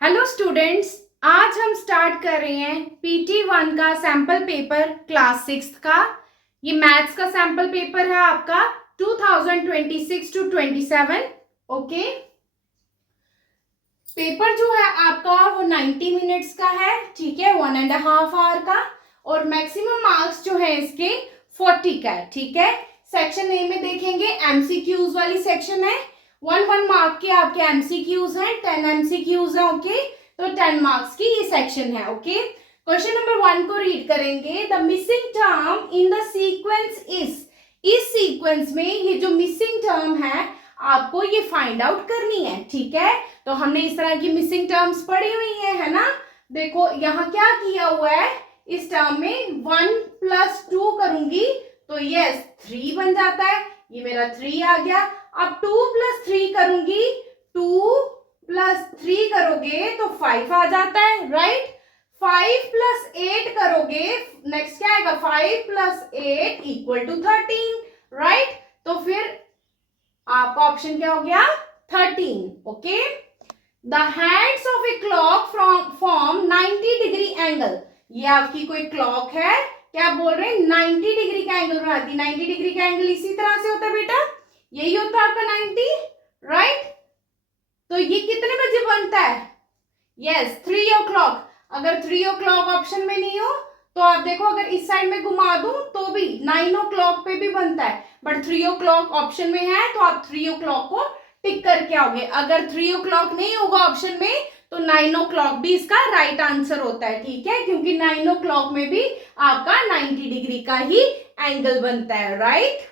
Hello students, आज हम start कर रहे हैं PT1 का सैंपल पेपर क्लास 6 का। ये मैथ्स का सैंपल पेपर है आपका 2026 टू 27। ओके, पेपर जो है आपका वो 90 मिनट्स का है, ठीक है, 1.5 आवर का। और मैक्सिमम मार्क्स जो है इसके 40 का है, ठीक है। सेक्शन ए में देखेंगे एमसीक्यूज वाली सेक्शन है। 1 मार्क के आपके एमसीक्यूज हैं, 10 एमसीक्यूज हैं। ओके, तो 10 मार्क्स की ये सेक्शन है। ओके, क्वेश्चन नंबर 1 को रीड करेंगे। The missing term in the sequence is. इस सीक्वेंस में ये जो मिसिंग टर्म है आपको ये फाइंड आउट करनी है, ठीक है। तो हमने इस तरह की मिसिंग टर्म्स पढ़ी हुई है ना। देखो यहाँ क्या किया हुआ है, इस टर्म में 1 + 2 करूंगी तो यस 3 बन जाता है, ये मेरा 3 आ गया। अब 2 + 3 करूंगी, 2 + 3 करोगे तो 5 आ जाता है, राइट। 5 + 8 करोगे, नेक्स्ट क्या आएगा, 5 + 8 = 13, राइट। तो फिर आपका ऑप्शन क्या हो गया, 13। Okay, the hands of a clock form 90 degree angle. ये आपकी कोई क्लॉक है, क्या बोल रहे हैं, 90 डिग्री का एंगल बनाती है। 90 डिग्री का एंगल इसी तरह से होता है बेटा, यही होता है आपका 90, राइट। तो ये कितने बजे बनता है, यस 3 o'clock। अगर 3 o'clock ऑप्शन में नहीं हो तो आप देखो, अगर इस साइड में घुमा दूं तो भी 9 o'clock पे भी बनता है, बट 3 o'clock ऑप्शन में है तो आप 3 o'clock को टिक करके आओगे। अगर 3 o'clock नहीं होगा ऑप्शन में तो 9 o'clock भी इसका राइट आंसर होता है, ठीक है, क्योंकि 9 o'clock में भी आपका 90 डिग्री का ही एंगल बनता है, right.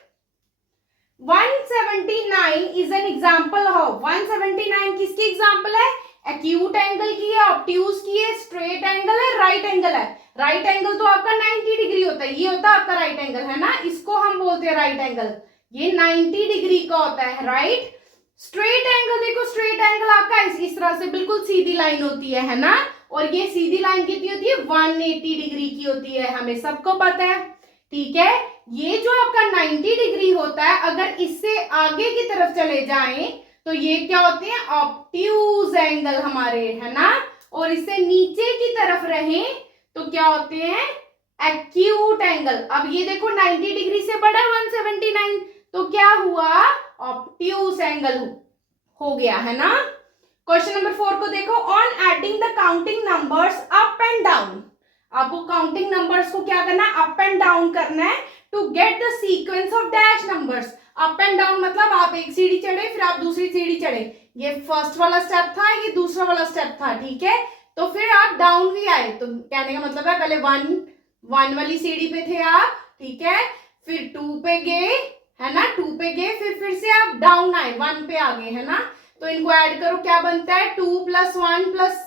179 is an example of. 179 किसकी एग्जाम्पल है, एक्यूट एंगल की है, ऑब्ट्यूज की है, स्ट्रेट एंगल है, राइट एंगल है। राइट एंगल तो आपका 90 डिग्री होता है, ये होता है आपका राइट एंगल, है ना, इसको हम बोलते हैं राइट एंगल। ये 90 डिग्री का होता है, राइट। स्ट्रेट एंगल देखो, स्ट्रेट एंगल आपका इस तरह से बिल्कुल सीधी लाइन होती है ना। और ये सीधी लाइन कितनी होती है, 180 डिग्री की होती है, हमें सबको पता है, ठीक है। ये जो आपका 90 डिग्री होता है, अगर इससे आगे की तरफ चले जाएं तो ये क्या होते हैं, ऑब्ट्यूज एंगल हमारे, है ना। और इससे नीचे की तरफ रहे तो क्या होते हैं, एक्यूट एंगल। अब ये देखो 90 डिग्री से बड़ा 179, तो क्या हुआ, ऑब्ट्यूज एंगल हो गया, है ना। क्वेश्चन नंबर 4 को देखो। On adding the counting numbers up and down, आपको काउंटिंग नंबर्स को क्या करना है, अप एंड डाउन करना है, to get the sequence of dash numbers. Up and down मतलब आप एक सीढ़ी चढ़े फिर आप दूसरी सीढ़ी चढ़े, ये फर्स्ट वाला स्टेप था, ये दूसरा वाला स्टेप था, ठीक है। तो फिर आप डाउन भी आए, तो कहने का मतलब है पहले 1 वाली सीढ़ी पे थे आप, ठीक है, फिर 2 पे गए, है ना, 2 पे गए, फिर से आप डाउन आए, 1 पे आ गए, है ना। तो इनको ऐड करो, क्या बनता है, 2 + 1 +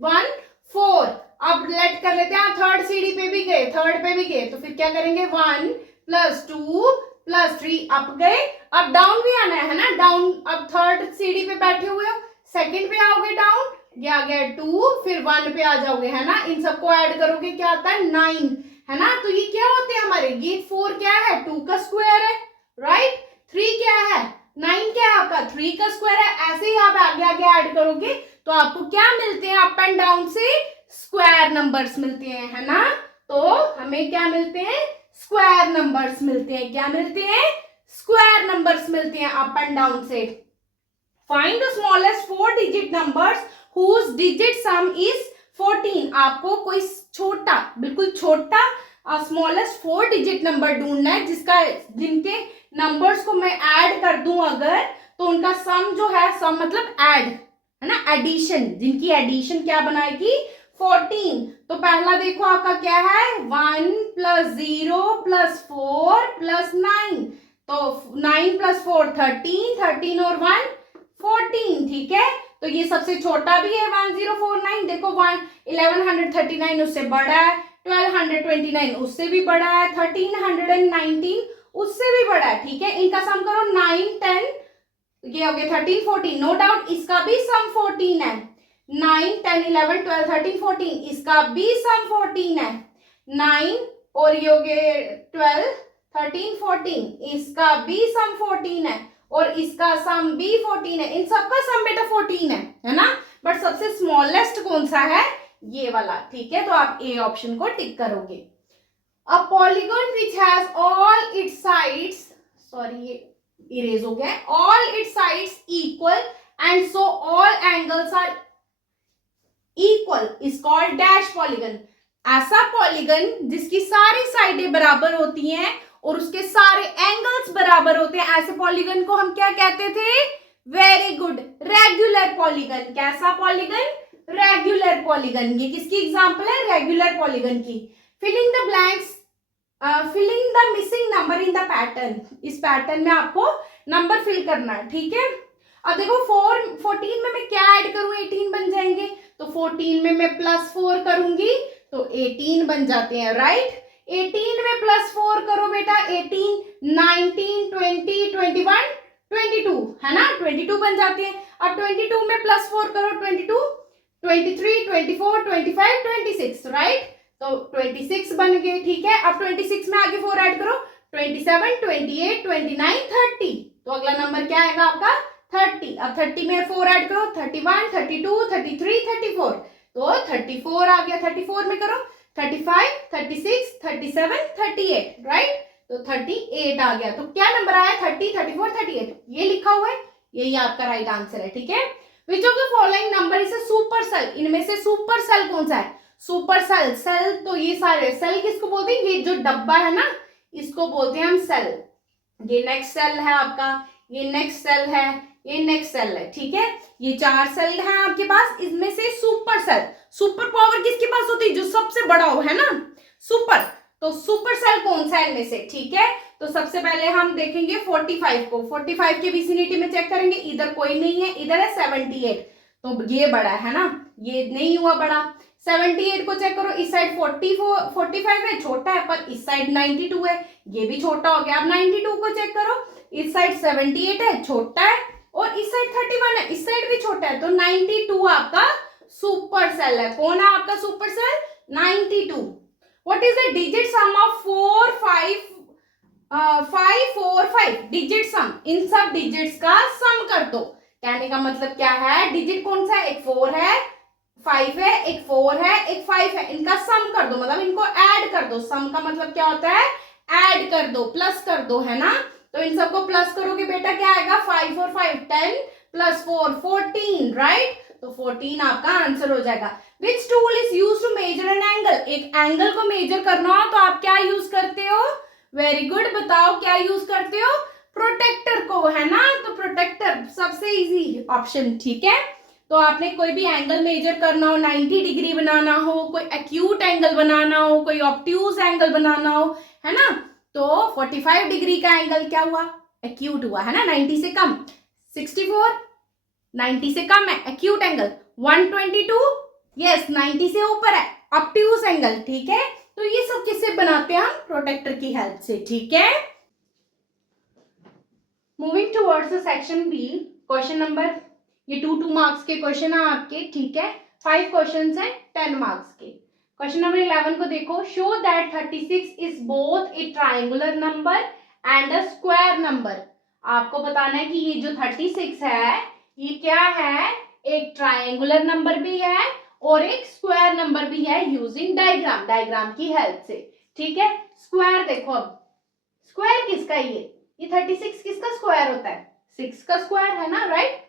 1 4। अब लेट कर लेते हैं, थर्ड सीढ़ी पे भी गए, थर्ड पे भी गए, तो फिर क्या करेंगे, 1 + 2 + 3 अप गए। अब डाउन भी आना है ना, डाउन, अब थर्ड सीढ़ी पे बैठे हुए हो, सेकंड पे आओगे डाउन, ये आ गया 2, फिर 1 पे आ जाओगे, है ना। इन सबको ऐड करोगे क्या आता है, 9, है ना। तो ये क्या होते हैं हमारे, ये 4 क्या है, 2 का स्क्वायर है, राइट। 3 क्या है, 9 क्या है आपका, 3 का स्क्वायर है। ऐसे ही आप आगे आगे ऐड करोगे तो आपको क्या मिलते हैं, अप एंड डाउन से स्क्वायर नंबर्स मिलते हैं, है ना। तो हमें क्या मिलते हैं, स्क्वायर नंबर्स मिलते हैं, क्या मिलते हैं, स्क्वायर नंबर्स मिलते हैं अप एंड डाउन से। Find the smallest 4 digit numbers whose digit sum is 14। आपको कोई छोटा, बिल्कुल छोटा स्मॉलेस्ट 4 डिजिट नंबर ढूंढना है जिसका, जिनके नंबर्स को मैं ऐड कर दूं अगर, तो उनका सम जो है, सम मतलब ऐड, है ना, एडिशन, जिनकी एडिशन क्या बनाएगी, 14। तो पहला देखो आपका क्या है, 1 + 0 + 4 + 9, तो 9 + 4 13, 13 और 1 14, ठीक है। तो ये सबसे छोटा भी है 1049, देखो 1139 उससे बड़ा है, 1229 उससे भी बड़ा है, 1319 उससे भी बड़ा है, ठीक है। इनका सम करो 9 10, ये हो गया 13 14, नो डाउट इसका भी सम 14 है। 9 10 11 12 13 14, इसका भी सम 14 है। 9 और ये हो गए 12 13 14, इसका भी सम 14 है, और इसका सम भी 14 है। इन सबका सम बेटा 14 है ना। बट सबसे स्मॉलेस्ट कौन सा है, ये वाला, ठीक है। तो आप ए ऑप्शन को टिक करोगे। A polygon which has all its sides, sorry ये इरेज हो गया, all its sides equal and so all angles are equal is called dash polygon. ऐसा पॉलीगन जिसकी सारी साइडें बराबर होती हैं और उसके सारे एंगल्स बराबर होते हैं, ऐसे पॉलीगन को हम क्या कहते थे, वेरी गुड, रेगुलर पॉलीगन। कैसा पॉलीगन, रेगुलर पॉलीगन। ये किसकी एग्जांपल है, रेगुलर पॉलीगन की। Filling the blanks, filling the missing number in the pattern, इस पैटर्न में आपको नंबर फिल करना है, ठीक है। अब देखो 14 में मैं क्या ऐड करूं, 18 बन जाएंगे, तो 14 में मैं +4 करूंगी तो 18 बन जाते हैं, राइट। 18 में +4 करो बेटा, 18, 19, 20, 21, 22, है ना, 22 बन जाते हैं। अब 22 में +4 करो, 22, 23, 24, 25, 26, राइट, तो 26 बन गए, ठीक है। अब 26 में आगे 4 ऐड करो, 27, 28, 29, 30, तो अगला नंबर क्या आएगा आपका, 30। अब 30 में 4 ऐड करो, 31, 32, 33, 34, तो 34 आ गया। 34 में करो 35, 36, 37, 38, राइट, तो 38 आ गया। तो क्या नंबर आया, 30, 34, 38, ये लिखा हुआ है, यही आपका राइट आंसर है, ठीक है। Which of the following number is a super cell, इनमें से सुपर सेल कौन सा है, सुपर सेल। सेल तो ये सारे, सेल किसको बोलते हैं, ये जो डब्बा है ना, इसको बोलते हैं हम सेल। ये नेक्स्ट सेल है आपका, ये नेक्स्ट सेल है, ये नेक्स्ट सेल है, ठीक है। ये 4 सेल हैं आपके पास, इसमें से सुपर सेल, सुपर पावर किसके पास होती है, जो सबसे बड़ा हो, है ना, सुपर। तो सुपर सेल कौन सा है इनमें से, ठीक है। तो सबसे पहले हम देखेंगे 45 को, 45 के विसिनिटी में चेक करेंगे, इधर कोई नहीं है, इधर है 78, तो ये बड़ा है ना, ये नहीं हुआ बड़ा। 78 को चेक करो, इस साइड 45 है, छोटा है, पर इस साइड 92 है, ये भी छोटा हो गया। अब 92 को चेक करो, इस साइड 78 है, छोटा है, और इस साइड 31 है, इस साइड भी छोटा है, तो 92 आपका सुपर सेल है। कौन है आपका super cell, 92। What is the digit sum of 4, 5, 5, 4, 5, digit sum, इन सब डिजिट्स का सम कर दो। कहने का मतलब क्या है, डिजिट कौन सा है, एक 4 है, 5 है, एक 4 है, एक 5 है, इनका सम कर दो, मतलब इनको ऐड कर दो। सम का मतलब क्या होता है, ऐड कर दो, प्लस कर दो, है ना। तो इन सबको प्लस करोगे बेटा क्या आएगा, 5 और 5 10 +4 14, राइट, तो 14 आपका आंसर हो जाएगा। Which tool is use to measure an angle, एक एंगल को मेजर करना हो तो आप क्या यूज करते हो, वेरी गुड, बताओ क्या यूज करते हो, प्रोटेक्टर को, है ना। तो प्रोटेक्टर सबसे इजी ऑप्शन, ठीक है। तो आपने कोई भी एंगल मेजर करना हो, 90 डिग्री बनाना हो, कोई एक्यूट एंगल बनाना हो, कोई ऑब्ट्यूज एंगल बनाना हो, है ना, तो 45 डिग्री का एंगल क्या हुआ, एक्यूट हुआ, है ना, 90 से कम। 64 90 से कम है, एक्यूट एंगल। 122 यस 90 से ऊपर है, ऑब्ट्यूज एंगल, ठीक है। तो ये सब किससे बनाते हैं हम, प्रोटेक्टर की हेल्प से, ठीक है। Moving towards the section B, question number, ये 2 मार्क्स के क्वेश्चन है आपके, ठीक है। 5 क्वेश्चन है 10 मार्क्स के। क्वेश्चन नंबर 11 को देखो, show that 36 is both a triangular number and a square number. आपको बताना है कि ये जो 36 है ये क्या है, एक ट्राइंगुलर नंबर भी है और एक स्क्वायर नंबर भी है, यूजिंग डायग्राम, डायग्राम की हेल्प से, ठीक है। स्क्वायर देखो, अब स्क्वायर किसका, ये 36 किसका स्क्वायर होता है, 6 का स्क्वायर, है ना, राइट।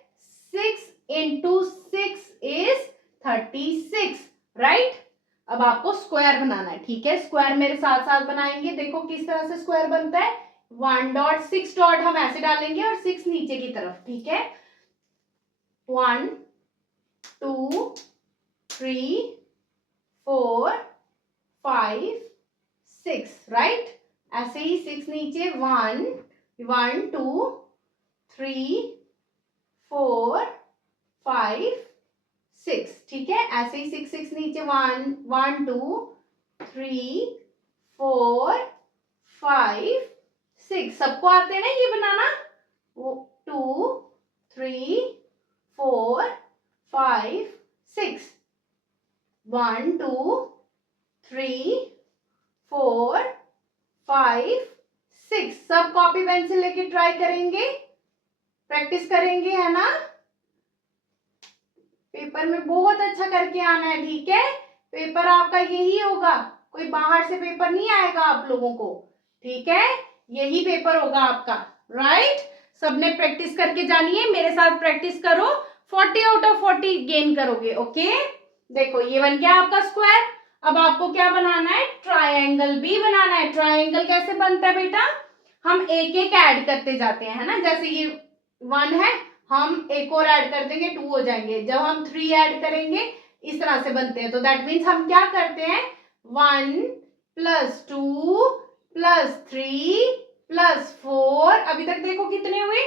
6 into 6 is 36, right. अब आपको स्क्वायर बनाना है, ठीक है। स्क्वायर मेरे साथ साथ बनाएंगे, देखो किस तरह से स्क्वायर बनता है, 1 डॉट 6 डॉट हम ऐसे डालेंगे और 6 नीचे की तरफ, ठीक है। 1 2 3 4 5 6, राइट। ऐसे ही 6 नीचे, 1 1 2 3 4 5 6, ठीक है। ऐसे ही 6 6 नीचे, 1 1 2 3 4 5 6, सबको आते हैं ना ये बनाना, वो 2 3 4 5 6, 1 2 3 4 5 6, सब कॉपी पेंसिल लेके ट्राई करेंगे, प्रैक्टिस करेंगे, है ना। पेपर में बहुत अच्छा करके आना है, ठीक है। पेपर आपका यही होगा, कोई बाहर से पेपर नहीं आएगा आप लोगों को, ठीक है। यही पेपर होगा आपका, राइट। सबने प्रैक्टिस करके जानी है, मेरे साथ प्रैक्टिस करो, 40 आउट ऑफ 40 गेन करोगे, ओके। देखो ये बन गया आपका स्क्वायर। अब आपको क्या बनाना है, ट्रायंगल भी बनाना है। ट्रायंगल कैसे बनता है बेटा, हम एक एक ऐड करते जाते हैं, है ना। जैसे ये 1 है, हम एक और ऐड कर देंगे 2 हो जाएंगे। जब हम 3 ऐड करेंगे इस तरह से बनते हैं। तो दैट मीन्स हम क्या करते हैं, 1 + 2 + 3 + 4, अभी तक देखो कितने हुए,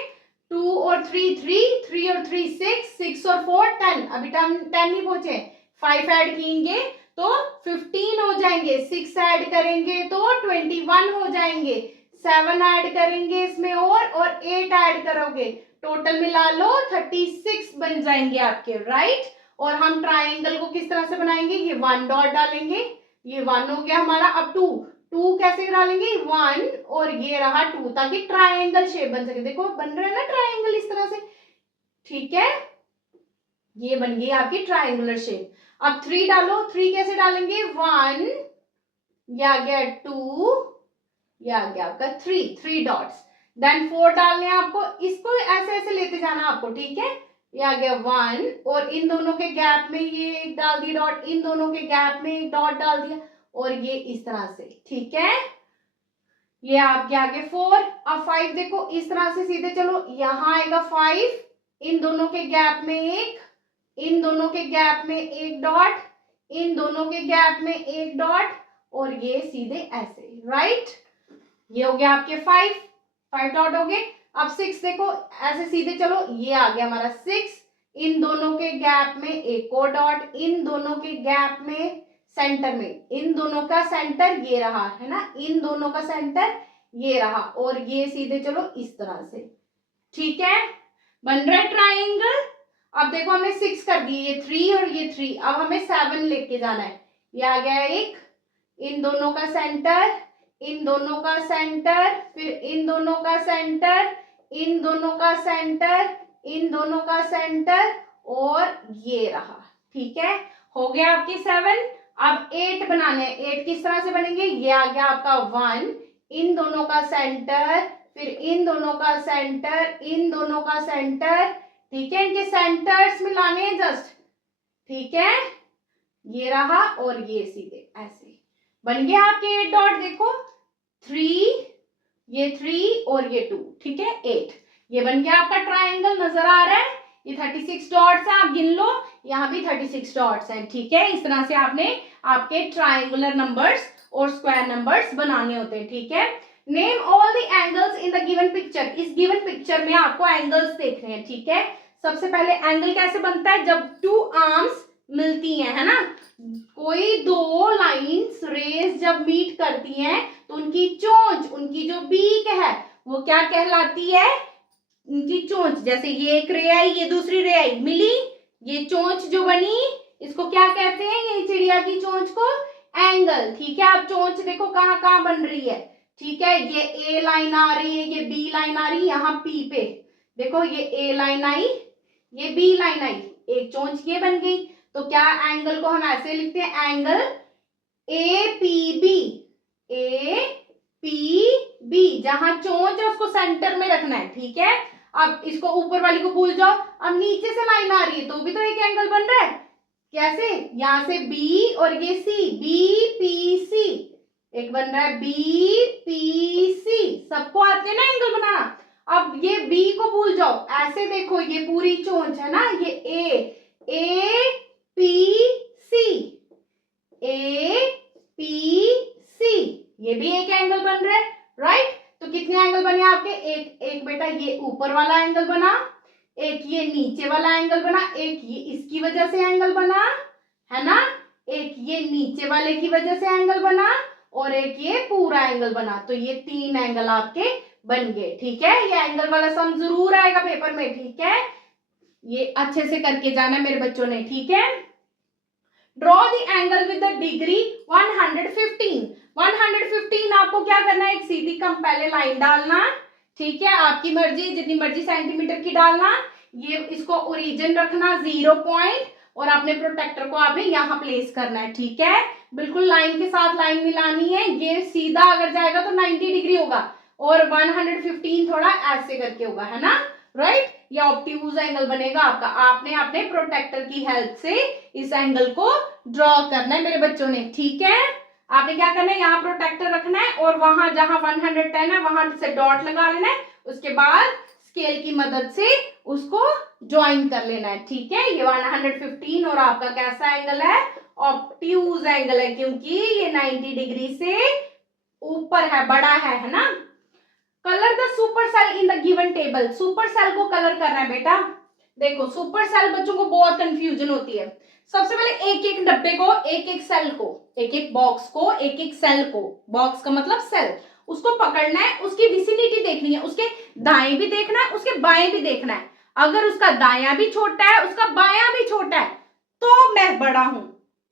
2 और 3 3, 3 और 3 6, 6 और 4 10, अभी 10 नहीं पहुंचे, 5 ऐड किएंगे तो 15 हो जाएंगे, 6 ऐड करेंगे तो 21 हो जाएंगे, 7 ऐड करेंगे इसमें और 8 ऐड करोगे, टोटल मिला लो 36 बन जाएंगे आपके, राइट। और हम ट्राइंगल को किस तरह से बनाएंगे, ये 1 डॉट डालेंगे, ये 1 हो गया हमारा। अब 2 कैसे डालेंगे, 1 और ये रहा 2, ताकि ट्राइंगल शेप बन सके। देखो बन रहा है ना ट्राइंगल इस तरह से, ठीक है। ये बन गई आपकी ट्राइंगुलर शेप। अब 3 डालो, 3 कैसे डालेंगे, 1, ये आ गया 2, ये आ गया आपका 3 डॉट्स। देन 4 डालने हैं आपको, इसको ऐसे ऐसे लेते जाना आपको, ठीक है। ये आ गया 1 और इन दोनों के गैप में ये एक डाल दिया डॉट, इन दोनों के गैप में एक डॉट डाल दिया, और ये इस तरह से, ठीक है। ये आपके आगे 4। अब 5 देखो इस तरह से सीधे चलो, यहां आएगा 5, इन दोनों के गैप में एक, इन दोनों के गैप में एक डॉट, इन दोनों के गैप में एक डॉट, और ये सीधे ऐसे, राइट। ये हो गया आपके 5 डॉट हो गए। अब 6 देखो ऐसे सीधे चलो, ये आ गया हमारा 6, इन दोनों के गैप में एक और डॉट, इन दोनों के गैप में सेंटर में, इन दोनों का सेंटर ये रहा, है ना, इन दोनों का सेंटर ये रहा, और ये सीधे चलो इस तरह से, ठीक है। बन रहा है ट्राइंगल। अब देखो हमने 6 कर दिए, ये 3 और ये 3, अब हमें 7 लेके जाना है। ये आ गया एक, इन दोनों का सेंटर, इन दोनों का सेंटर, फिर इन दोनों का सेंटर, इन दोनों का सेंटर, इन दोनों का सेंटर, और ये रहा, ठीक है। हो गया आपकी 7। अब 8 बनाने, 8 किस तरह से बनेंगे, ये आ गया आपका 1, इन दोनों का सेंटर, फिर इन दोनों का सेंटर, इन दोनों का सेंटर, ठीक है। इनके सेंटर्स मिलाने हैं जस्ट, ठीक है। ये रहा और ये सीधे ऐसे बन गया आपके 8 डॉट। देखो 3, ये 3 और ये 2, ठीक है, 8। ये बन गया आपका ट्राइंगल, नजर आ रहा है। ये 36 डॉट्स हैं, आप गिन लो, यहाँ भी 36 डॉट्स हैं, ठीक है। इस तरह से आपने आपके ट्राइंगुलर नंबर्स और स्क्वायर नंबर्स बनाने होते हैं, ठीक है। Name all the angles in the given picture. इस गिवन पिक्चर में आपको एंगल्स देखने हैं, ठीक है। सबसे पहले एंगल कैसे बनता है, जब 2 आर्म्स मिलती हैं, है ना, कोई 2 लाइंस रेज जब मीट करती हैं तो उनकी चोंच, उनकी जो बीक है वो क्या कहलाती है, उनकी चोंच। जैसे ये एक रे आई, ये दूसरी रे आई, मिली, ये चोंच जो बनी इसको क्या कहते हैं, ये चिड़िया की चोंच को एंगल, ठीक है। आप चोंच देखो कहाँ कहाँ बन रही है, ठीक है। ये ए लाइन आ रही है, ये बी लाइन आ रही है, यहाँ पी पे देखो, ये ए लाइन आई, ये बी लाइन आई, एक चोंच ये बन गई। तो क्या एंगल को हम ऐसे लिखते हैं, angle A P B, A P B, जहां चोंच है उसको सेंटर में रखना है, ठीक है। अब इसको ऊपर वाली को भूल जाओ, अब नीचे से लाइन आ रही है तो भी तो एक एंगल बन रहा है, कैसे, यहां से बी और ये सी, बी पी सी, एक बन रहा है बी पी सी, सबको आते हैं ना एंगल बनाना। अब ये बी को भूल जाओ, ऐसे देखो ये पूरी चोंच है ना, ये A P C, A P C, ये भी एक एंगल बन रहा है, राइट। तो कितने एंगल बने आपके, एक बेटा ये ऊपर वाला एंगल बना, एक ये नीचे वाला एंगल बना, एक ये इसकी वजह से एंगल बना, है ना, एक ये नीचे वाले की वजह से एंगल बना, और एक ये पूरा एंगल बना। तो ये 3 एंगल आपके बन गए, ठीक है। ये एंगल वाला सम जरूर आएगा पेपर में, ठीक है। ये अच्छे से करके जाना मेरे बच्चों ने, ठीक है। Draw the angle with the degree 115। 115 आपको क्या करना है, एक सीधी कम पहले लाइन डालना, ठीक है, आपकी मर्जी जितनी मर्जी सेंटीमीटर की डालना। ये इसको ओरिजिन रखना 0 और अपने प्रोटेक्टर को आपने यहाँ प्लेस करना है, ठीक है। बिल्कुल लाइन के साथ लाइन मिलानी है। ये सीधा अगर जाएगा तो 90 डिग्री होगा और 115 थोड़ा ऐसे करके होगा, है ना, राइट। ये ऑब्ट्यूज एंगल बनेगा आपका। आपने अपने प्रोटेक्टर की हेल्प से इस एंगल को ड्रॉ करना है मेरे बच्चों ने, ठीक है। आपने क्या करना है, यहाँ प्रोटेक्टर रखना है और वहां जहां 110 है वहां से डॉट लगा लेना है। उसके बाद स्केल की मदद से उसको ज्वाइन कर लेना है, ठीक है। ये 115 और आपका कैसा एंगल है, ऑब्ट्यूज एंगल है, क्योंकि ये 90 डिग्री से ऊपर है, बड़ा है ना। Colour the super cell in the given table. Super cell को कलर करना है बेटा। देखो सुपर सेल बच्चों को बहुत कंफ्यूजन होती है। सबसे पहले एक एक डब्बे को, एक एक सेल को, एक एक बॉक्स को, एक एक सेल को, बॉक्स का मतलब सेल, उसको पकड़ना है, उसकी विसिनिटी देखनी है, उसके दाएं भी देखना है, उसके बाएं भी देखना है। अगर उसका दायां भी छोटा है, उसका बायां भी छोटा है, तो मैं बड़ा हूं।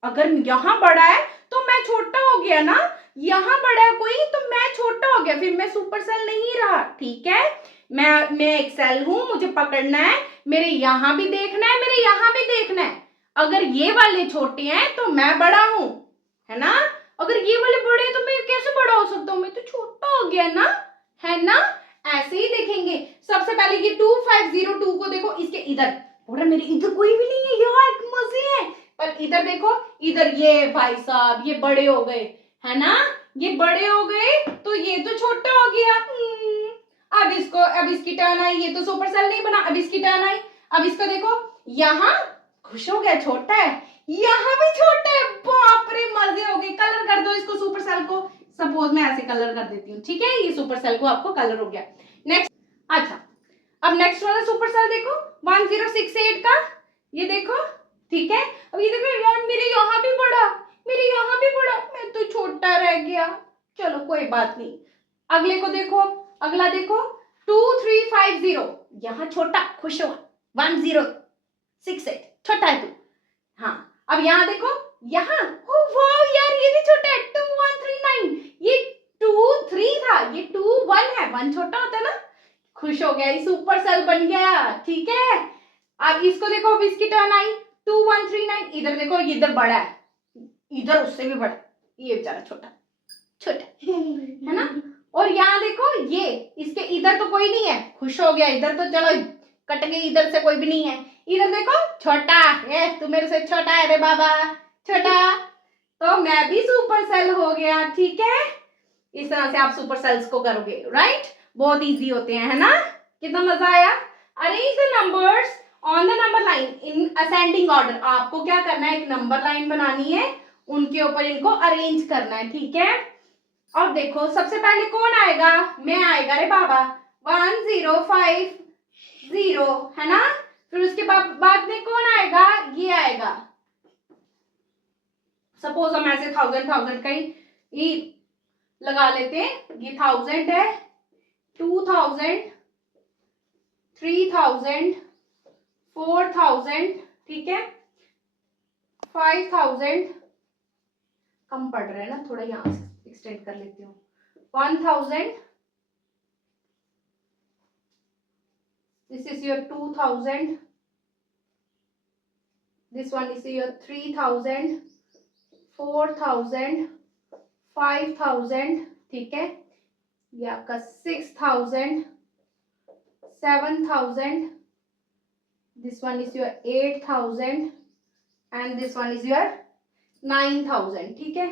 अगर यहाँ बड़ा है तो मैं छोटा हो गया ना, यहाँ बड़ा है कोई तो मैं छोटा हो गया, फिर मैं सुपर सेल नहीं रहा, ठीक है। मैं एक सेल हूं, मुझे पकड़ना है, मेरे यहाँ भी देखना है, मेरे यहाँ भी देखना है। अगर ये वाले छोटे हैं तो मैं बड़ा हूं, है ना। अगर ये वाले बड़े हैं तो मैं कैसे बड़ा हो सकता हूँ, मैं तो छोटा हो गया ना, है ना। ऐसे ही देखेंगे। सबसे पहले ये 2502 को देखो, इसके इधर, बोला मेरे इधर कोई भी नहीं है यार, मजे है। पर इधर देखो, इधर ये भाई साहब ये बड़े हो गए, है ना, ये बड़े हो गए तो ये तो छोटा हो गया। अब इसकी टर्न आई, ये तो सुपर सेल नहीं बना, अब इसकी टर्न आई। अब इसको देखो, यहाँ खुश हो गया, छोटा है, यहाँ भी छोटा है, बाप रे मजे हो गए। कलर कर दो इसको, सुपर सेल को। सपोज मैं ऐसे कलर कर देती हूँ, ठीक है। ये सुपर सेल को आपको कलर हो गया। नेक्स्ट, अच्छा अब नेक्स्ट वाला सुपर सेल देखो 1068 का, ये देखो, ठीक है। अब ये देखो यार, मेरे यहाँ भी बड़ा, मेरे यहाँ भी बड़ा, मैं तो छोटा रह गया, चलो कोई बात नहीं। अगले को देखो, अगला देखो 2350, यहाँ छोटा, खुश हुआ। 1068 छोटा है तू, हाँ। अब यहाँ देखो, यहाँ वाह यार ये भी छोटा है, 2139, ये 23 था, ये 21 है, 1 छोटा होता है ना, खुश हो गया, ये सुपर सेल बन गया, ठीक है। अब इसको देखो, अब इसकी टर्न आई, 2139, इधर देखो, इधर बड़ा है, इधर उससे भी बड़ा, ये बेचारा छोटा छोटा है ना। और यहाँ देखो, ये इसके इधर तो कोई नहीं है, खुश हो गया, इधर तो चलो कट गई, इधर से कोई भी नहीं है। इधर देखो छोटा, ये तू मेरे से छोटा है रे बाबा, छोटा, तो मैं भी सुपर सेल हो गया, ठीक है। इस तरह से आप सुपर सेल्स को करोगे, राइट। बहुत इजी होते हैं, है ना। कितना मजा आया। Arrange the numbers on the number line in ascending order. आपको क्या करना है, एक नंबर लाइन बनानी है, उनके ऊपर इनको अरेंज करना है, ठीक है। अब देखो सबसे पहले कौन आएगा, मैं आएगा रे बाबा, 1050, है ना। फिर उसके बाद में कौन आएगा, ये आएगा। सपोज हम ऐसे 1000 का ही लगा लेते हैं। ये 1000 है, 2000, 3000, 4000, ठीक है, 5000, कम पड़ रहा है ना, थोड़ा यहाँ से एक्सटेंड कर लेती हूँ, 1000, this is your 2000, this one is your 3000, 4000, 5000, ठीक है। ये आपका 6000, 7000, this one is your 8000 and this one is your 9000, ठीक है।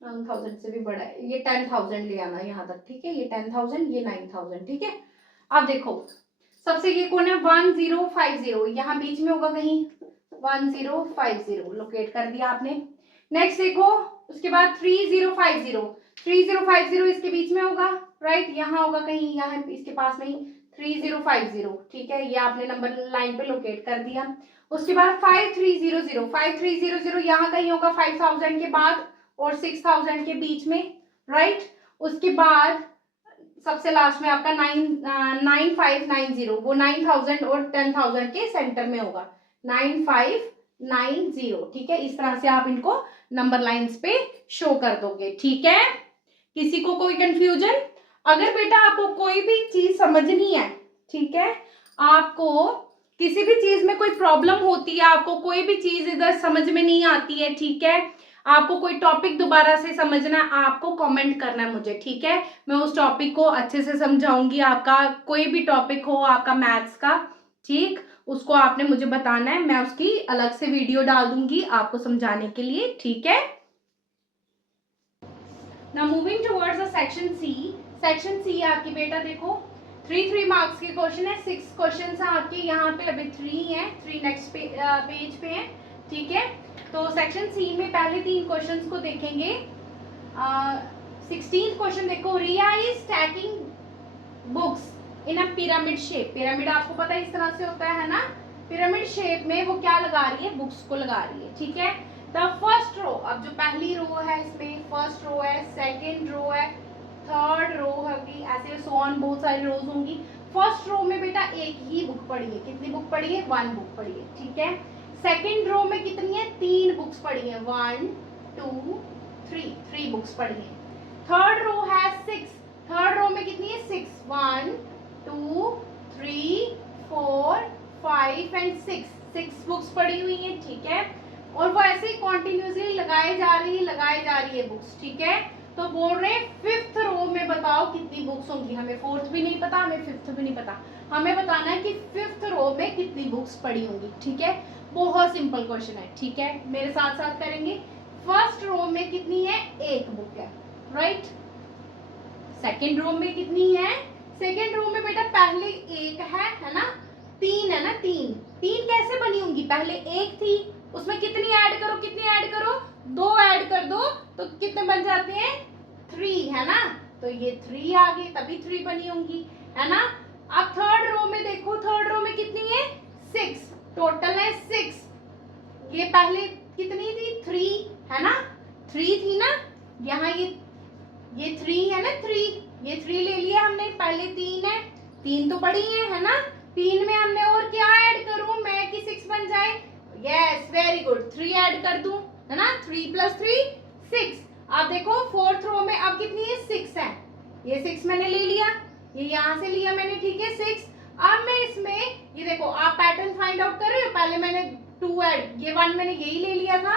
9000 से भी बड़ा है, ये 10000 ले आना यहाँ तक, ठीक है। ये 10000, ये 9000, ठीक है। अब देखो सबसे ये कौन है, 1050, यहाँ बीच में होगा कहीं, 1050 लोकेट कर दिया आपने। नेक्स्ट देखो, उसके बाद 3050 इसके बीच में होगा, राइट, यहाँ होगा कहीं, यहाँ इसके पास में ही 3050, ठीक है। ये आपने नंबर लाइन पे लोकेट कर दिया। उसके बाद 5300 यहाँ कहीं होगा 5000 के बाद और 6000 के बीच में, राइट। उसके बाद सबसे लास्ट में आपका 9590, वो 9000 और 10000 के सेंटर में होगा, 9590, ठीक है। इस तरह से आप इनको नंबर लाइंस पे शो कर दोगे, ठीक है। किसी को कोई कंफ्यूजन? अगर बेटा आपको कोई भी चीज समझनी है, ठीक है, आपको किसी भी चीज में कोई प्रॉब्लम होती है, आपको कोई भी चीज इधर समझ में नहीं आती है, ठीक है, आपको कोई टॉपिक दोबारा से समझना है, आपको कमेंट करना है मुझे, ठीक है, मैं उस टॉपिक को अच्छे से समझाऊंगी। आपका कोई भी टॉपिक हो आपका मैथ्स का, ठीक, उसको आपने मुझे बताना है, मैं उसकी अलग से वीडियो डाल दूंगी आपको समझाने के लिए, ठीक है। Now moving towards the section C. Section C आपकी बेटा देखो 3 मार्क्स के क्वेश्चन है, 6 क्वेश्चन है आपके, यहाँ पे अभी 3 है, 3 नेक्स्ट पेज पे है, ठीक है। तो सेक्शन सी में पहले 3 क्वेश्चंस को देखेंगे। 16th क्वेश्चन देखो, Riya is stacking books in a pyramid shape. Pyramid आपको पता है इस तरह से होता है ना, पिरामिड शेप में वो क्या लगा रही है, बुक्स को लगा रही है, ठीक है। द फर्स्ट रो, अब जो पहली रो है इसमें फर्स्ट रो है, सेकेंड रो है, थर्ड रो होगी, ऐसे सो ऑन बहुत सारी रोज होंगी। फर्स्ट रो में बेटा एक ही बुक पड़ी है, कितनी बुक पड़ी है, 1 बुक पड़ी है, ठीक है। सेकेंड रो में कितनी है, 3 बुक्स पड़ी है, 1 2 3 बुक्स पड़ी है। थर्ड रो है 6, थर्ड रो में कितनी है 6, 1 2 3 4 5 एंड 6 बुक्स पड़ी हुई है, ठीक है। और वो ऐसे ही कॉन्टिन्यूसली लगाए जा रही है बुक्स, ठीक है। तो बोल रहे 5th रो में बताओ कितनी बुक्स होंगी, हमें 4th भी नहीं पता, हमें 5th भी नहीं पता, हमें बताना है कि 5th रो में कितनी बुक्स पड़ी होंगी, ठीक है। बहुत सिंपल क्वेश्चन है, ठीक है, मेरे साथ साथ करेंगे। फर्स्ट रो में कितनी है, 1 बुक है, राइट। सेकेंड रो में कितनी है, सेकेंड रो में बेटा पहले 1 है ना, 3 है ना, 3 कैसे बनी होंगी, पहले 1 थी, उसमें कितनी ऐड करो 2 ऐड कर दो तो कितने बन जाते हैं, 3 है ना, तो ये 3 आ गए तभी 3 बनी होंगी, है ना। अब थर्ड रो में देखो, थर्ड रो में कितनी है, 6, टोटल है 6, ये पहले कितनी थी, 3 है ना, 3 थी ना, यहाँ ये 3 है ना, 3 ये 3 ले लिया हमने, पहले 3 है, 3 तो पड़ी है ना, 3 में हमने और क्या ऐड करूं मैं कि 6 बन जाए, यस वेरी गुड, 3 ऐड कर दूं, है ना, 3 + 3 6। अब देखो फोर्थ रो में अब कितनी है, 6 है, ये 6 मैंने ले लिया, ये यहाँ से लिया मैंने, ठीक है 6। अब मैं इसमें ये देखो, आप पैटर्न फाइंड आउट कर रहे हो, पहले मैंने 2 ऐड, ये 1 मैंने यही ले लिया था,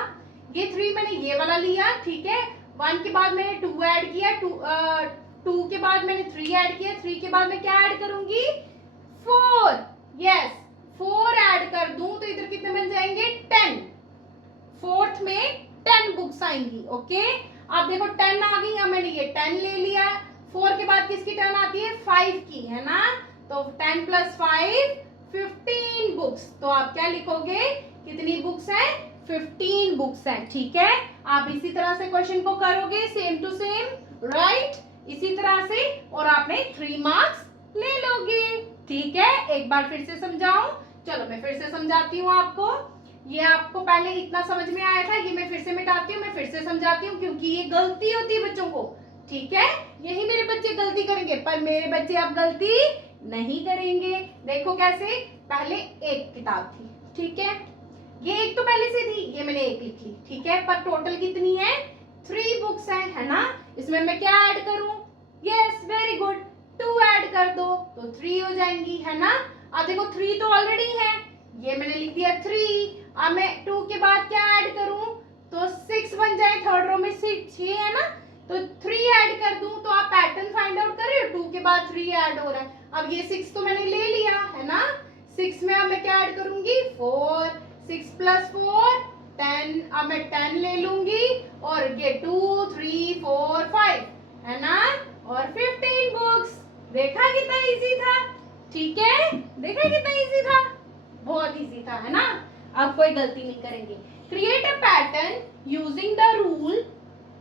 ये 3 मैंने ये वाला लिया, ठीक है। 1 के बाद मैंने 2 ऐड किया, 2 के बाद मैंने 3 ऐड किया, 3 के बाद मैं क्या ऐड करूंगी, 4, यस 4 ऐड कर दूं तो इधर कितने बन जाएंगे, 10, फोर्थ में 10 बुक्स आएंगी, ओके। अब देखो 10 आ गई, अब मैंने ये 10 ले लिया, 4 के बाद किसकी टर्न आती है, 5 की, है ना, तो 10 + 5 15 बुक्स, तो आप क्या लिखोगे, कितनी बुक्स हैं, 15 बुक्स हैं, ठीक है। आप इसी तरह से क्वेश्चन को करोगे सेम टू सेम, राइट, इसी तरह से, और आपने 3 मार्क्स ले लोगे, ठीक है। एक बार फिर से समझाऊं, चलो मैं फिर से समझाती हूँ आपको, ये आपको पहले इतना समझ में आया था, ये मैं फिर से मिटाती हूँ, मैं फिर से समझाती हूँ, क्योंकि ये गलती होती है बच्चों को, ठीक है, यही मेरे बच्चे गलती करेंगे, पर मेरे बच्चे अब गलती नहीं करेंगे। देखो कैसे, पहले एक किताब थी, ठीक है, ये एक तो पहले से थी, ये मैंने एक लिख ली, ठीक है, पर टोटल कितनी है, 3 बुक्स है ना, इसमें मैं क्या ऐड करूं, यस वेरी गुड, 2 ऐड कर दो तो 3 हो जाएंगी, है ना। अब देखो 3 तो ऑलरेडी है, ये मैंने लिख दिया 3, अब मैं 2 के बाद क्या ऐड करूं तो 6 बन जाए, थर्ड रो में 6 है ना, तो 3 ऐड कर दूं, तो आप पैटर्न फाइंड आउट कर रहे हो, 2 के बाद 3 ऐड हो रहा है। अब ये 6 तो मैंने ले लिया है ना, 6 में अब मैं क्या ऐड करूंगी, 4, 6 + 4 10, अब मैं 10 ले लूंगी, और ये 2 3 4 5 है ना, और 15 बुक्स। देखा कितना इजी था, ठीक है, देखा कितना इजी था, बहुत इजी था, है ना। अब कोई गलती नहीं करेंगे। Create a pattern using the rule,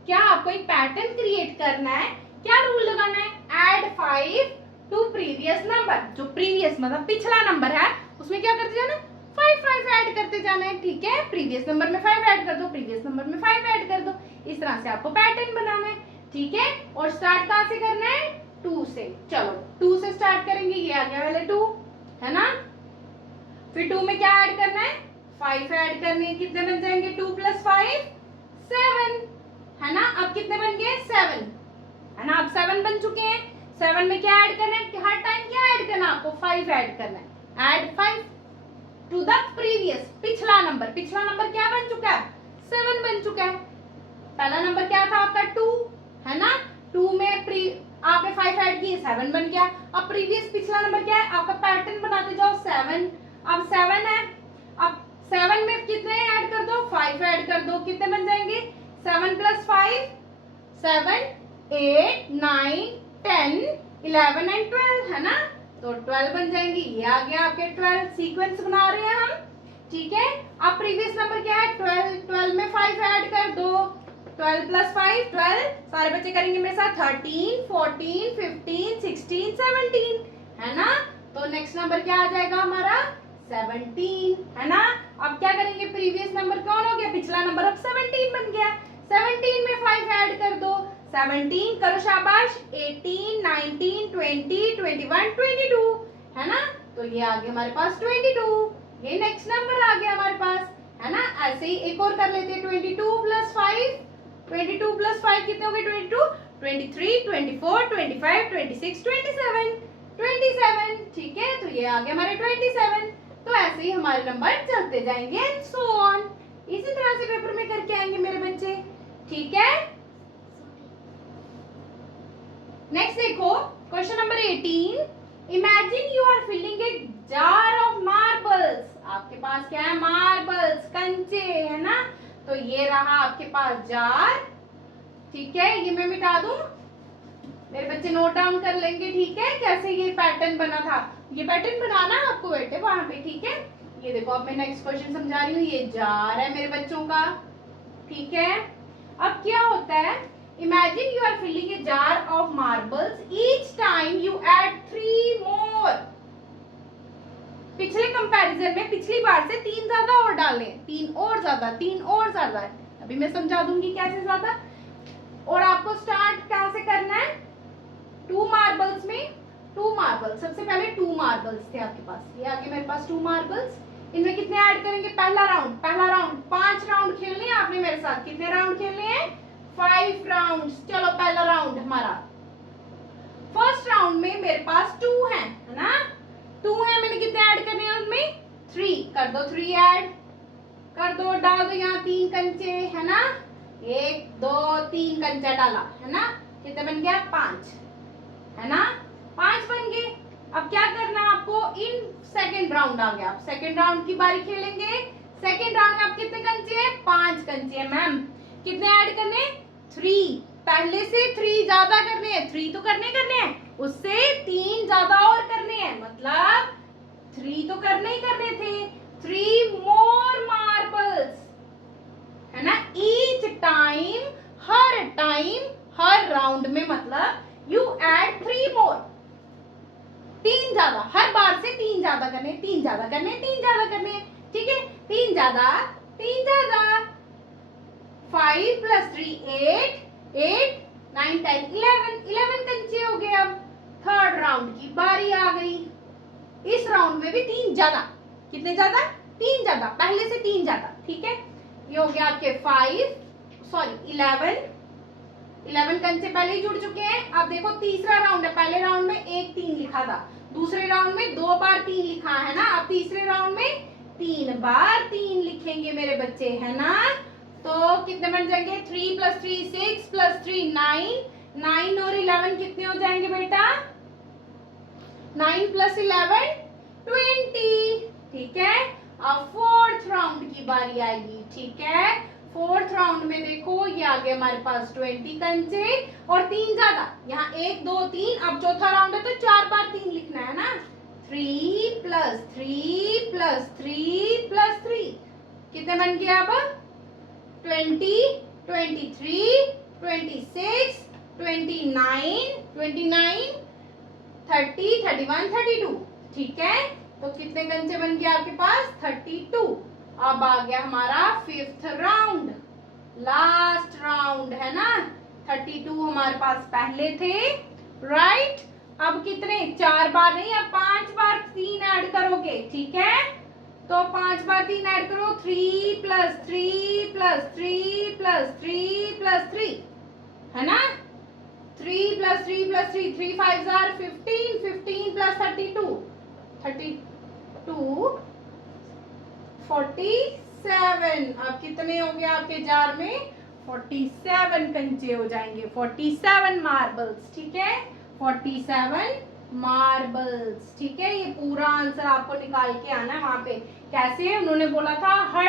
क्या आपको एक पैटर्न क्रिएट करना है, क्या रूल लगाना है, ऐड 5 टू प्रीवियस नंबर, जो प्रीवियस मतलब पिछला नंबर है उसमें क्या करते जाना, 5 ऐड करते जाना है, ठीक है, प्रीवियस नंबर में 5 ऐड कर दो, प्रीवियस नंबर में 5 ऐड कर दो, इस तरह से आपको पैटर्न बनाना है, ठीक है। और स्टार्ट कहां से करना है, 2 से, चलो 2 से स्टार्ट करेंगे, ये आ गया वाले 2, है ना, फिर 2 में क्या ऐड करना है, 5 ऐड करने हैं, कितने बन जाएंगे, 2 + 5 7, है ना। अब कितने बन गए, 7, है ना, अब 7 बन चुके हैं। 7 में क्या ऐड करना है, हर टाइम क्या ऐड करना है आपको, 5 ऐड करना है, ऐड 5, टू द प्रीवियस, पिछला नंबर क्या बन चुका है, 7 बन चुका है। पहला नंबर क्या था आपका 2, है ना, 2 में आपने 5 ऐड किए 7 बन गया। अब प्रीवियस पिछला नंबर क्या है आपका, पैटर्न बनाते जाओ 7, अब 7 है, अब 7 में कितने ऐड कर दो, 5 ऐड कर दो, कितने बन जाएंगे, 7 + 5 7 8 9 10 11 एंड 12, है ना, तो 12 बन जाएंगे। ये आ गया आपके 12, सीक्वेंस बना रहे हैं हम, ठीक है। अब प्रीवियस नंबर क्या है 12, 12 में 5 ऐड कर दो, 12 + 5 12, सारे बच्चे करेंगे मेरे साथ, 13 14 15 16 17, है ना। तो नेक्स्ट नंबर क्या आ जाएगा हमारा 17, है ना। अब क्या करेंगे, प्रीवियस नंबर कौन हो गया, पिछला नंबर, अब 17 बन गया, 17 में 5 ऐड कर दो, 17 करो शाबाश, 18 19 20 21 22, है ना, तो ये आ गया हमारे पास 22, ये नेक्स्ट नंबर आ गया हमारे पास, है ना। ऐसे ही एक और कर लेते हैं, 22 + 5 कितने हो गए, 22 23 24 25 26 27, ठीक है, तो ये आ गया हमारे 27। तो ऐसे ही हमारे नंबर चलते जाएंगे एंड सो ऑन, इसी तरह से पेपर में करके आएंगे मेरे बच्चे, ठीक है। नेक्स्ट देखो question number 18, imagine you are filling a jar of marbles, आपके पास क्या है, मार्बल्स, कंचे, है ना, तो ये रहा आपके पास जार, ठीक है, ये मैं मिटा दूं, मेरे बच्चे नोट डाउन कर लेंगे, ठीक है, कैसे ये पैटर्न बना था, ये पैटर्न बनाना है आपको बेटे वहां पे, ठीक है। ये देखो अब मैं नेक्स्ट क्वेश्चन समझा रही हूँ, ये जार है मेरे बच्चों का, ठीक है। अब क्या होता है, imagine you are filling a jar of marbles, each time you add 3 more, पिछले कंपैरिजन में पिछली बार से 3 ज्यादा और डालें, 3 और ज्यादा, अभी मैं समझा दूंगी कैसे ज्यादा। और आपको स्टार्ट कहां से करना है, 2 मार्बल्स में, 2 मार्बल्स, सबसे पहले 2 मार्बल्स थे आपके पास, ये आगे मेरे पास 2 मार्बल्स, इनमें कितने ऐड करेंगे, पहला राउंड 5 राउंड खेलने हैं आपने मेरे साथ, कितने राउंड खेलने हैं, 5 राउंड्स। चलो पहला राउंड हमारा, फर्स्ट राउंड में मेरे पास 2 है ना, 2 है, मैंने कितने ऐड करने हैं उनमें, 3 कर दो, 3 ऐड कर दो, डाल दो यहाँ 3 कंचे, है ना, 1 2 3 कंचा डाला, है ना, कितने बन गया 5, है ना, 5 बन गए। अब क्या करना है आपको, इन सेकंड राउंड आ गया, आप सेकंड राउंड की बारी खेलेंगे, सेकंड राउंड में आप कितने कंचे हैं, 5 कंचे हैं मैम, कितने ऐड करने, 3, पहले से 3 ज्यादा करने हैं, 3 तो करने हैं, उससे 3 ज्यादा और करने हैं, मतलब 3 तो करने ही करने थे, 3 मोर मार्बल्स, है ना, ईच टाइम, हर राउंड में, मतलब यू ऐड 3 मोर, 3 ज्यादा, हर बार से 3 ज्यादा करने, 3 ज्यादा करने, ठीक है, 3 ज्यादा, 5 + 3 8 9 10 11 कंचे हो गए। अब थर्ड राउंड की बारी आ गई, इस राउंड में भी 3 ज्यादा, कितने ज्यादा, 3 ज्यादा, पहले से 3 ज्यादा, ठीक है, ये हो गया आपके 11 कंचे पहले ही जुड़ चुके हैं। अब देखो तीसरा राउंड है, पहले राउंड में 1 3 लिखा था, दूसरे राउंड में 2 बार 3 लिखा है ना, अब तीसरे राउंड में 3 बार 3 लिखेंगे मेरे बच्चे, है ना, तो कितने बन जाएंगे, 3 + 3 6 + 3 9 और 11 कितने हो जाएंगे बेटा, 9 + 11 20, ठीक है। अब फोर्थ राउंड की बारी आएगी, ठीक है, फोर्थ राउंड में देखो ये आ गया हमारे पास 20 कंचे और 3 ज्यादा, यहाँ 1 2 3, अब चौथा राउंड है तो 4 बार 3 लिखना है ना, 3 + 3 + 3 + 3, कितने बन गया, अब 20 23 26 29 30 31 32, ठीक है, तो कितने कंचे बन गए आपके पास, 32। अब आ गया हमारा 5th राउंड, लास्ट राउंड, है ना, 32 हमारे पास पहले थे, राइट। अब कितने, 4 बार नहीं, अब 5 बार 3 ऐड करोगे, ठीक है, तो 5 बार 3 ऐड करो, 3 + 3 + 3 + 3 + 3, है ना, 3 + 3 + 3 3 5 are 15 15 + 32 32 47। अब कितने हो गए आपके जार में? 47 कंचे हो जाएंगे, 47 मार्बल्स, ठीक है, 47 मार्बल्स, ठीक है। ये पूरा आंसर आपको निकाल के आना है वहां पे। कैसे? उन्होंने बोला था हर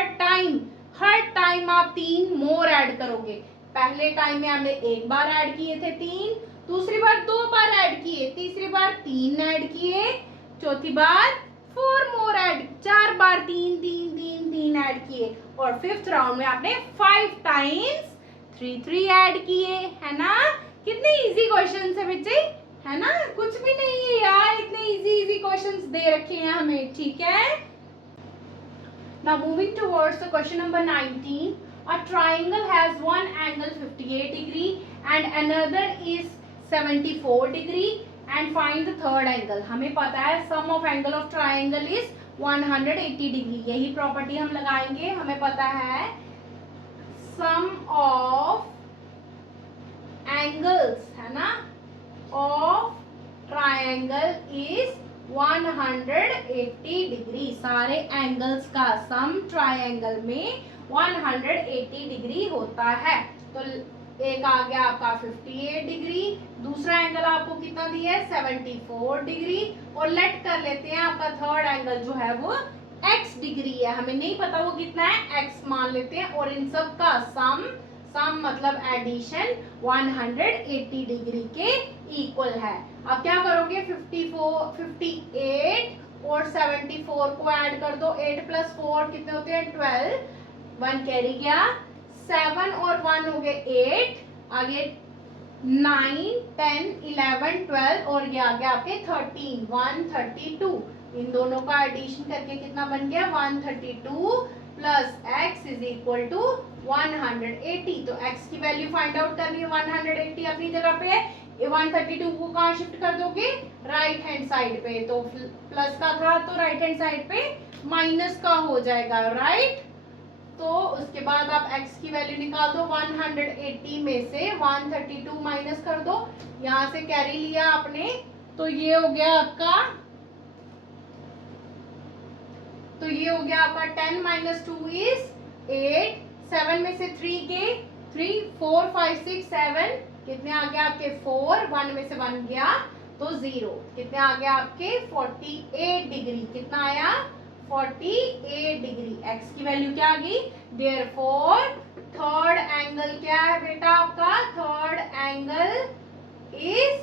टाइम आप 3 मोर ऐड करोगे। पहले टाइम में आपने एक बार ऐड किए थे 3, दूसरी बार 2 बार ऐड किए, तीसरी बार 3 ऐड किए, चौथी बार 4 मोर ऐड, 4 बार 3 3 3 3 ऐड किए, और फिफ्थ राउंड में आपने 5 टाइम्स 3 3 ऐड किए, है ना। कितने इजी क्वेश्चन है बच्चे, है ना, कुछ भी नहीं है यार, इतने इजी इजी क्वेश्चंस दे रखे हैं हमें, ठीक है। Now moving towards the question number 19. A triangle has one angle 58 degree and another is 74 degree and find the third angle. हमें पता है sum of angle of triangle is 180 degree. यही property हम लगाएंगे। हमें पता है sum of angles, है ना, of triangle is 180 डिग्री। सारे एंगल्स का सम ट्रायंगल में 180 डिग्री होता है। तो एक आ गया आपका 58 डिग्री, दूसरा एंगल आपको कितना दिया है? 74 डिग्री, और लेट कर लेते हैं आपका थर्ड एंगल जो है वो x डिग्री है। हमें नहीं पता वो कितना है, x मान लेते हैं, और इन सब का सम मतलब एडिशन 180 डिग्री के इक्वल है। अब क्या करोगे? 58 और 74 को ऐड कर दो, 8 प्लस 4 कितने होते हैं? 12, 1 कैरी गया, 7 और 1 हो गए 8, आगे 9 10 11 12 और ये आ गया आपके 13, 132। इन दोनों का एडिशन करके कितना बन गया? 132 plus x is equal to 180। तो x की वैल्यू फाइंड आउट करनी है, 180 अपनी जगह पे है, 132 को कहाँ शिफ्ट कर दोगे? राइट हैंड साइड पे। तो प्लस का था तो राइट हैंड साइड पे माइनस का हो जाएगा, राइट। तो उसके बाद आप x की वैल्यू निकाल दो, 180 में से 132 माइनस कर दो, यहाँ से कैरी लिया आपने, तो ये हो गया आपका 10 माइनस 2 इज 8, 7 में से 3 के 3 4 5 6 7, कितने आ गया आपके 4, 1 में से 1 गया तो 0, कितने आ गया आपके 48 डिग्री, कितना आया? 48 डिग्री। x की वैल्यू क्या आ गई? देयरफॉर थर्ड एंगल क्या है बेटा आपका? Third angle is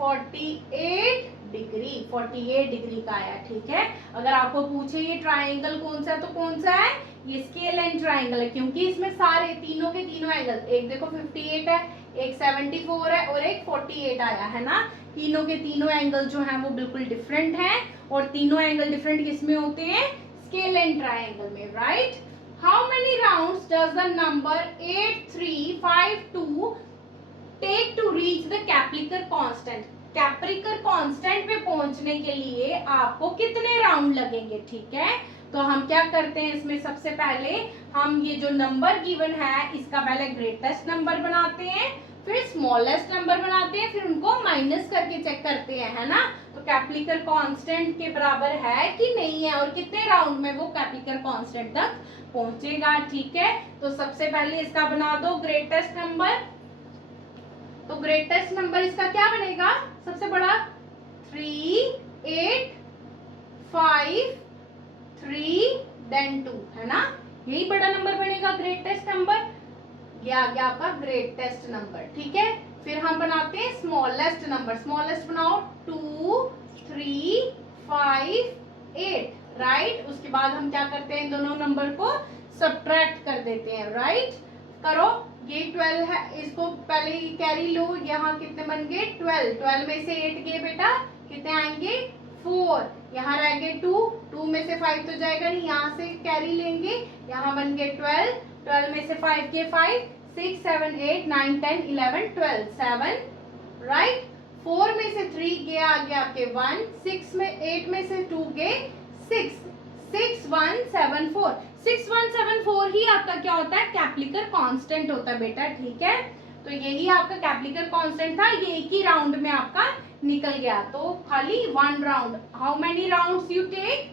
48 degree, 48 degree का आया, ठीक है। अगर आपको पूछे ये ट्राइंगल कौन सा है तो कौन सा है? ये स्केल एंड ट्राइंगल है, क्योंकि इसमें सारे तीनों के तीनों एंगल, एक देखो 58 है, एक 74 है और एक 48 आया है ना। तीनों के तीनों एंगल जो हैं वो बिल्कुल डिफरेंट हैं, और तीनों एंगल डिफरेंट किसमें होते हैं? स्केल एंड ट्राइंगल में, right. How many rounds does the number 8352 take to reach the Kaprekar constant? Kaprekar constant पे पहुंचने के लिए आपको कितने राउंड लगेंगे, ठीक है। तो हम क्या करते हैं इसमें, सबसे पहले हम ये जो नंबर गिवन है इसका पहले ग्रेटेस्ट नंबर बनाते हैं, फिर स्मॉलेस्ट नंबर बनाते हैं, फिर उनको माइनस करके चेक करते हैं, है ना। तो कैप्लिकर कांस्टेंट के बराबर है कि नहीं है, और कितने राउंड में वो कैप्लिकर कांस्टेंट तक पहुंचेगा, ठीक है। तो सबसे पहले इसका बना दो ग्रेटेस्ट नंबर। तो ग्रेटेस्ट नंबर इसका क्या बनेगा? सबसे बड़ा 3 8 5 3 देन 2, है ना, यही बड़ा नंबर बनेगा ग्रेटेस्ट नंबर। ये आ गया आपका ग्रेटेस्ट नंबर, ठीक है। फिर हम बनाते हैं स्मॉलेस्ट नंबर। स्मॉलेस्ट बनाओ 2 3 5 8, राइट। उसके बाद हम क्या करते हैं, इन दोनों नंबर को सब्ट्रैक्ट कर देते हैं, राइट। करो, ये 12 है, इसको पहले कैरी लो, यहाँ कितने बन गए 12, 12 में से 8 गए बेटा, कितने आएंगे 4, यहाँ रह गए 2, 2 में से 5 तो जाएगा नहीं, यहाँ से कैरी लेंगे, यहाँ बन गए 12, 12 में से 5 के 5, 6 7 8 9 10 11 12, 7, राइट। 4 में से 3 गया आ गया आपके 1, 6 में 8 में से 2 गए 6, 6 1 7 4, 6 1 7 4 ही आपका क्या होता है? कैप्लिकर कांस्टेंट होता है बेटा, ठीक है। तो यही आपका कैप्लिकर कांस्टेंट था, ये एक ही राउंड में आपका निकल गया, तो खाली 1 round. How many rounds you take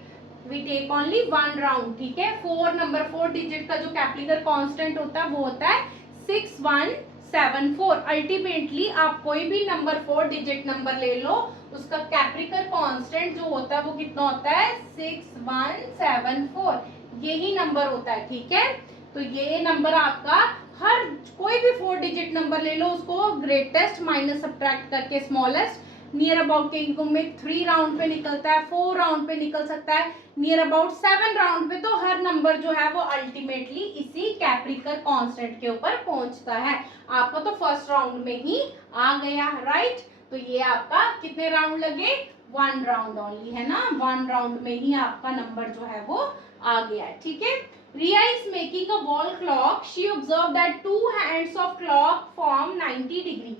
we take only 1 round, ठीक है। 4 डिजिट का जो कैप्लिकर कांस्टेंट होता है वो होता है 6174। अल्टीमेटली आप कोई भी नंबर 4 डिजिट नंबर ले लो, उसका कैप्लिकर कांस्टेंट जो होता है वो कितना होता है 6174, यही नंबर होता है, ठीक है। तो ये नंबर आपका हर कोई भी 4 डिजिट नंबर ले लो, उसको ग्रेटेस्ट माइनस सब्ट्रैक्ट करके स्मॉलेस्ट, नियर अबाउट के इनको में 3 राउंड पे निकलता है, 4 राउंड पे निकल सकता है, नियर अबाउट 7 राउंड पे, तो हर नंबर जो है वो अल्टीमेटली इसी कैप्लिकर कांस्टेंट के ऊपर पहुंचता है। आपको तो फर्स्ट राउंड में ही आ गया, राइट। तो ये आपका कितने राउंड लगे, 1 राउंड ओनली, है ना। 1 राउंड में ही आपका नंबर जो है वो आ गया है, ठीक है। Riya is making a wall clock. She observed that 2 hands of clock form 90 degree.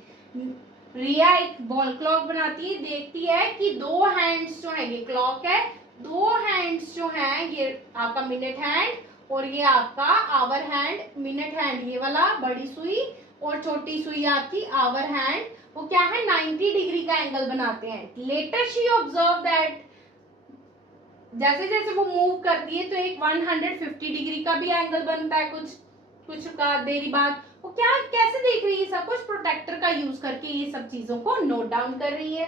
रिया एक वॉल क्लॉक बनाती है, देखती है कि 2 हैंड्स जो है, ये क्लॉक है, 2 हैंड्स जो है ये आपका मिनट हैंड और ये आपका आवर हैंड। मिनट हैंड ये वाला बड़ी सुई और छोटी सुई आपकी आवर हैंड, वो क्या है 90 डिग्री का एंगल बनाते हैं। लेटर शी ऑब्जर्व दैट, जैसे जैसे वो मूव करती है तो एक 150 डिग्री का भी एंगल बनता है कुछ का देरी बाद। वो क्या कैसे देख रही है, सब कुछ प्रोटेक्टर का यूज करके ये सब चीजों को नोट डाउन कर रही है।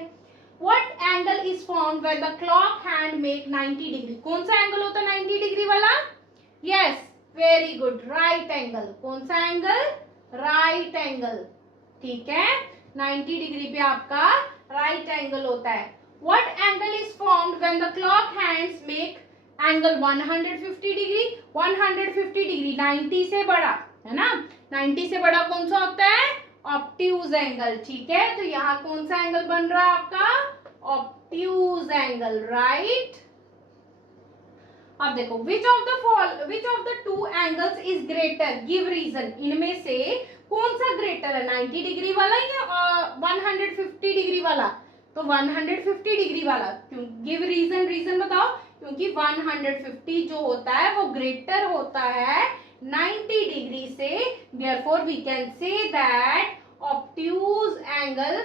What angle is formed when the clock hand make 90 degree? कौन सा एंगल होता है 90 डिग्री वाला? Yes, very good, right angle। कौन सा एंगल? right angle, ठीक है। 90 डिग्री पे आपका right angle होता है। What angle is formed when the clock hands make angle 150 degree? 150 degree 90 से बड़ा, है ना। 90 से बड़ा कौन सा होता है? ऑब्ट्यूज एंगल, ठीक है। तो यहाँ कौन सा एंगल बन रहा है आपका? Obtuse angle, right. अब देखो which of the 2 angles is greater, give reason. इनमें से कौन सा ग्रेटर है, 90 डिग्री वाला या 150 डिग्री वाला? तो 150 डिग्री वाला। क्यों? गिव रीजन, रीजन बताओ। क्योंकि 150 जो होता है वो ग्रेटर होता है 90 डिग्री से, therefore we can say that obtuse angle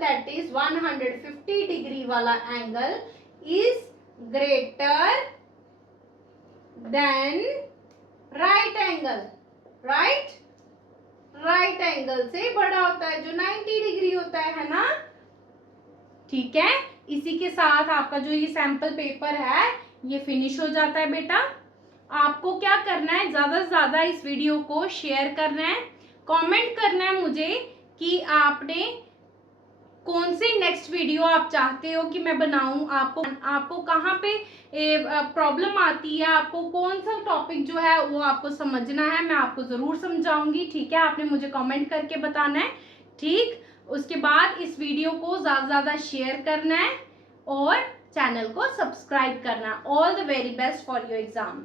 that is 150 degree वाला angle is greater than right angle, right। right angle से बड़ा होता है जो 90 डिग्री होता है ना, ठीक है। इसी के साथ आपका जो ये सैंपल पेपर है ये फिनिश हो जाता है बेटा। आपको क्या करना है, ज्यादा से ज्यादा इस वीडियो को शेयर करना है, कमेंट करना है मुझे कि आपने कौन सी नेक्स्ट वीडियो आप चाहते हो कि मैं बनाऊं। आपको कहाँ पे प्रॉब्लम आती है, आपको कौन सा टॉपिक जो है वो आपको समझना है, मैं आपको जरूर समझाऊंगी, ठीक है। आपने मुझे कमेंट करके बताना है, ठीक। उसके बाद इस वीडियो को ज्यादा से ज्यादा शेयर करना है और चैनल को सब्सक्राइब करना। All the very best for your exam.